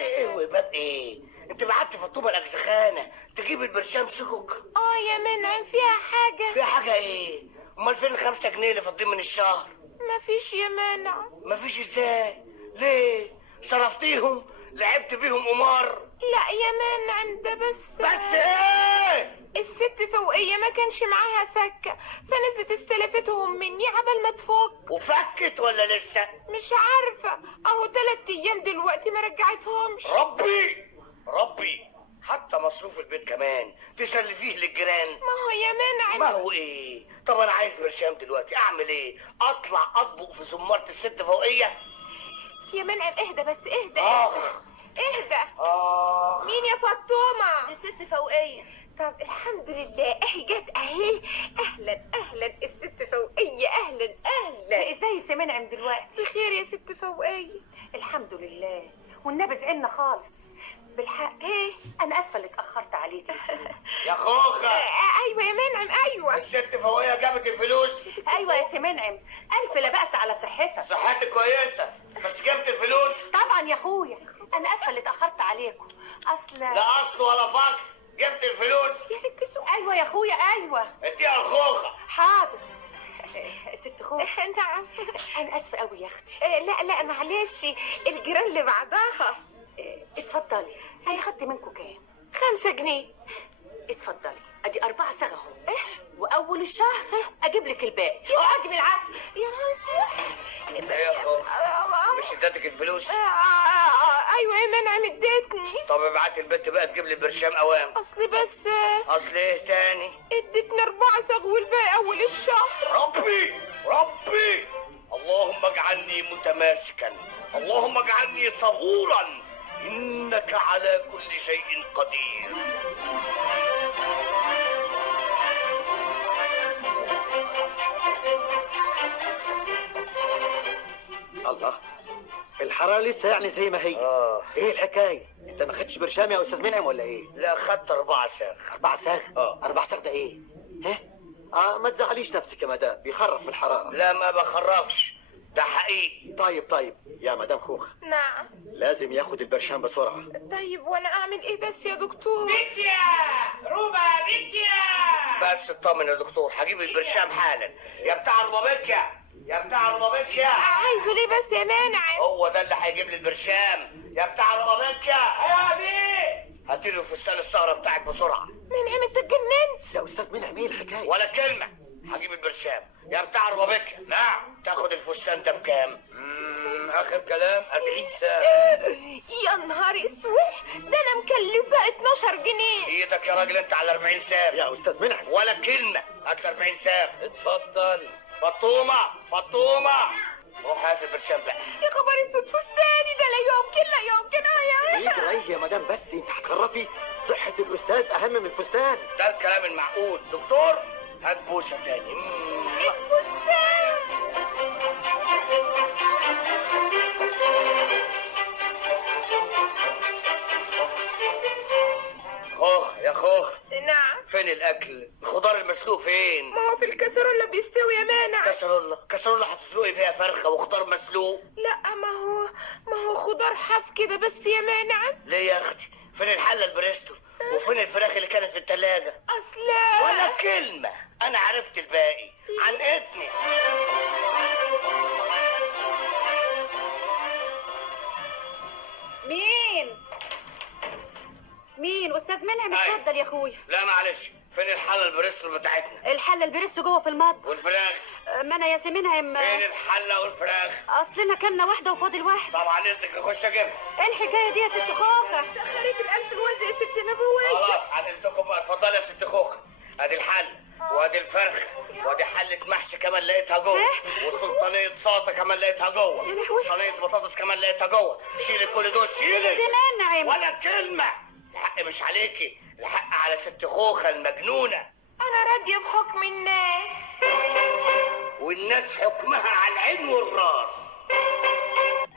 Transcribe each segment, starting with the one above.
مالي ايه وباب ايه؟ انت بعت فطوبه الاجزخانه تجيب البرشام سكك. يا منعم فيها حاجه؟ فيها حاجه ايه؟ امال فين ال5 جنيه اللي فاضلين من الشهر؟ مفيش يا منعم. مفيش ازاي؟ ليه؟ صرفتيهم؟ لعبت بيهم قمار؟ لا يا منعم، ده بس ايه؟ الست فوقية ما كانش معاها فكة، فنزلت استلفتهم مني عبل ما تفك. وفكت ولا لسه؟ مش عارفة، اهو 3 ايام دلوقتي ما رجعتهمش. ربي حتى مصروف البيت كمان تسلفيه للجيران. ما هو يا منعم. ما هو ايه؟ طب انا عايز برشام دلوقتي، اعمل ايه؟ اطلع اطبق في زمارة الست فوقية؟ يا منعم اهدى بس، اهدى. اهدى. مين يا فطومة؟ دي ست فوقية. طب الحمد لله اهي جت اهي. اهلا الست فوقية، اهلا. ازاي يا منعم دلوقتي؟ بخير يا ست فوقية. الحمد لله، والنبي زعلنا خالص بالحق. ايه؟ انا اسفه اللي اتاخرت عليكي. يا خوخة. ايوه يا منعم ايوه. الست فوقية جابت الفلوس. ايوه يا منعم، الف لا باس على صحتك. صحتك كويسة بس جابت الفلوس. طبعا يا اخويا، انا اسفه اللي اتاخرت عليكم. لا اصل ولا فصل، جبت الفلوس. ايوه يا اخويا ايوه. اديها الخوخة. حاضر. ست خوخة. نعم. انا اسفه قوي يا اختي. لا معلش، الجيران اللي بعضها. اتفضلي. انا خدت منكم كام؟ 5 جنيه. اتفضلي، ادي 4 صاغ اهو. واول الشهر اجيب لك الباقي. اقعدي بالعافيه. يا نهار اسود. ايه يا خوخة؟ مش ادتك الفلوس؟ ايوه يا منعم ادتني. طب ابعت البنت بقى تجيب لي برشام اوام. اصل بس اصل ايه تاني؟ ادتني 4 صاغ والباقي اول الشهر. ربي اللهم اجعلني متماسكا، اللهم اجعلني صبورا، انك على كل شيء قدير. الله، الحرارة لسه يعني زي ما هي. ايه الحكاية؟ انت ما خدتش برشام يا استاذ منعم ولا ايه؟ لا خدت 4 صاغ. 4 صاغ؟ 4 صاغ ده ايه؟ ما تزعليش نفسك يا مدام، بيخرف من الحرارة. لا ما بخرفش، ده حقيقي. طيب يا مدام خوخة. نعم. لازم ياخد البرشام بسرعة. طيب وانا اعمل ايه بس يا دكتور؟ بيكيا روبا بيكيا. بس اطمن يا دكتور، هجيب البرشام حالا. يا بتاع البابيكيا، يا بتاع البابيكيا. عايزه ليه بس يا منعم؟ هو ده اللي هيجيب لي البرشام. يا بتاع البابيكيا. ايوه بيه. هاتي له فستان السهرة بتاعك بسرعة. منعم انت اتجننت يا استاذ منعم، ايه الحكاية؟ ولا كلمة، هجيب البرشام. يا بتاع الربابيكيا. نعم. تاخد الفستان ده بكام؟ اخر كلام 40 ساعة. يا نهار اسود، ده انا مكلفة 12 جنيه. ايدك يا راجل انت على 40 ساعة يا استاذ منعم. ولا كلمة، هات 40 ساعة. اتفضل. فطومة روح هات البرشام بقى. يا خبر اسود، فستاني ده لا يمكن ايه يا مدام، بس انت هتخرفي. صحة الاستاذ اهم من الفستان. ده الكلام المعقول. دكتور هات بوسة تاني. الفستان. يا خوخ. نعم. فين الاكل؟ الخضار المسلوق فين؟ ما هو في الكسرولة بيستوي يا مانع. كسرولة هتسلقي فيها فرخة وخضار مسلوق؟ لا ما هو خضار حاف كده بس يا مانع. ليه يا اختي؟ فين الحلة البريستو؟ وفين الفراخ اللي كانت في التلاجة؟ اصلا ولا كلمة، انا عرفت الباقي عن اذني. مين؟ استاذ منعم. اتفضل يا اخويا. لا معلش، فين الحلة البريستو بتاعتنا؟ الحله البريستو جوه في المطبخ. والفراخ؟ ما انا يا سي منعم. فين الحلة والفراخ؟ اصلنا كلنا واحده وفاضل واحد. طبعا اذنك اخش اجيبها. ايه الحكايه دي يا ست خوخه؟ تاخرت الالف جوازه يا ست نبويه. خلاص عن اذنكم بقى، اتفضلي يا ست خوخه. ادي الحله وادي الفرخه وادي حله محشي كمان لقيتها جوه، وسلطانيه سلطه كمان لقيتها جوه، وصينيه بطاطس كمان لقيتها جوه. شيلي كل دول شيلي. سي منعم ولا كلمه، الحق مش عليكي، الحق على ست خوخه المجنونه. انا راضيه بحكم الناس، والناس حكمها على العين والراس.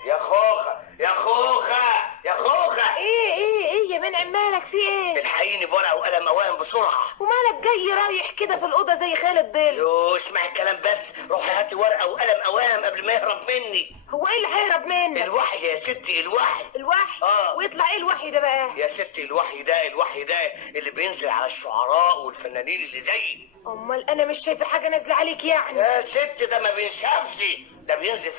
يا خوخه يا خوخه يا خوخه. ايه يا منعم، مالك في ايه؟ الحقيني بورقه وقلم اوام بسرعه. ومالك جاي رايح كده في الاوضه زي خالد ضل؟ يو اسمعي الكلام بس، روحي هاتي ورقه وقلم اوام قبل ما يهرب مني. هو ايه اللي هيهرب منك؟ الوحي يا ستي، الوحي. الوحي؟ ويطلع ايه الوحي ده بقى؟ يا ستي الوحي ده اللي بينزل على الشعراء والفنانين اللي زيي. امال انا مش شايفه حاجه نازله عليك يعني؟ يا ست ده ما بينشافش، ده بينزل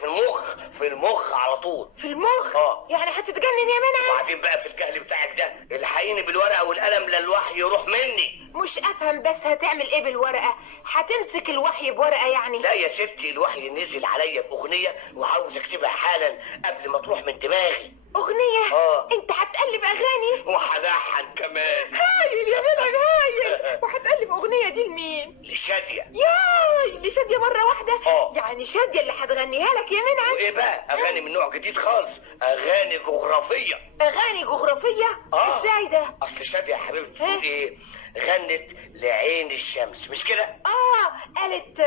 في المخ على طول. في المخ؟ يعني هتتجنن يا منعم. وبعدين بقى في الجهل بتاعك ده الحقيني بالورقه والقلم لا الوحي يروح مني. مش افهم بس هتعمل ايه بالورقه؟ هتمسك الوحي بورقه يعني؟ لا يا ستي الوحي نزل عليا باغنيه وعاوز اكتبها حالا قبل ما تروح من دماغي. اغنيه؟ انت هتقلب اغاني؟ وهلحن كمان. هايل يا منعم هايل. وهتقلب اغنيه دي لمين؟ لشاديه. ياي لشاديه مره واحده؟ يعني شاديه اللي هتغنيها لك يا منعم؟ وايه بقى؟ اغاني من نوع جديد خالص، اغاني جغرافيه. اغاني جغرافيه؟ ازاي ده؟ اصل شاديه يا حبيبتي بتقول ايه؟ غنت لعين الشمس مش كده؟ قالت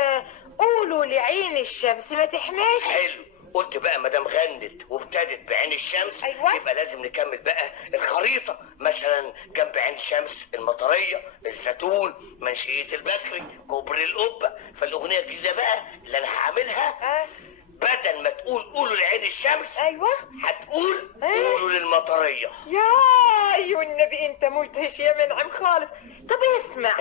قولوا لعين الشمس ما تحماش. حلو، قلت بقى ما دام غنت وابتدت بعين الشمس يبقى لازم نكمل بقى الخريطه، مثلا جنب عين الشمس المطريه، الزيتون، منشئه البكري، كوبري القبه. فالاغنيه الجديده بقى اللي انا هعملها بدل ما تقول قولوا لعين الشمس هتقول قولوا للمطريه. ياي والنبي انت مدهش يا منعم خالص. طب اسمع،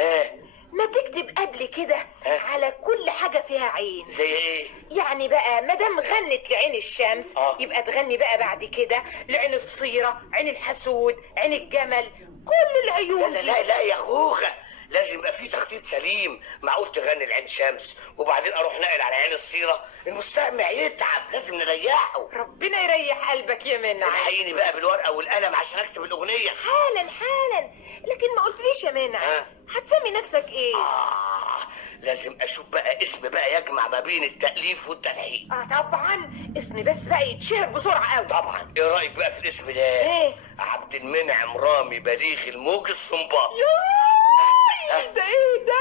ما تكتب قبل كده على كل حاجة فيها عين. زي ايه؟ يعني بقى مادام غنت لعين الشمس يبقى تغني بقى بعد كده لعين الصيرة، عين الحسود، عين الجمل، كل العيون. لا يا خوخة، لازم يبقى في تخطيط سليم. معقول تغني لعين شمس وبعدين اروح ناقل على عين الصيرة؟ المستمع يتعب، لازم نريحه. ربنا يريح قلبك يا منعم. الحقيني بقى بالورقة والقلم عشان اكتب الاغنية حالا. لكن ما قلتليش يا منعم هتسمي نفسك ايه؟ لازم اشوف بقى اسم بقى يجمع ما بين التأليف والتلحين. طبعا اسم بس بقى يتشهر بسرعة قوي. طبعا. ايه رأيك بقى في الاسم ده؟ عبد المنعم رامي بليغ الموج الصنباط. ده ايه ده؟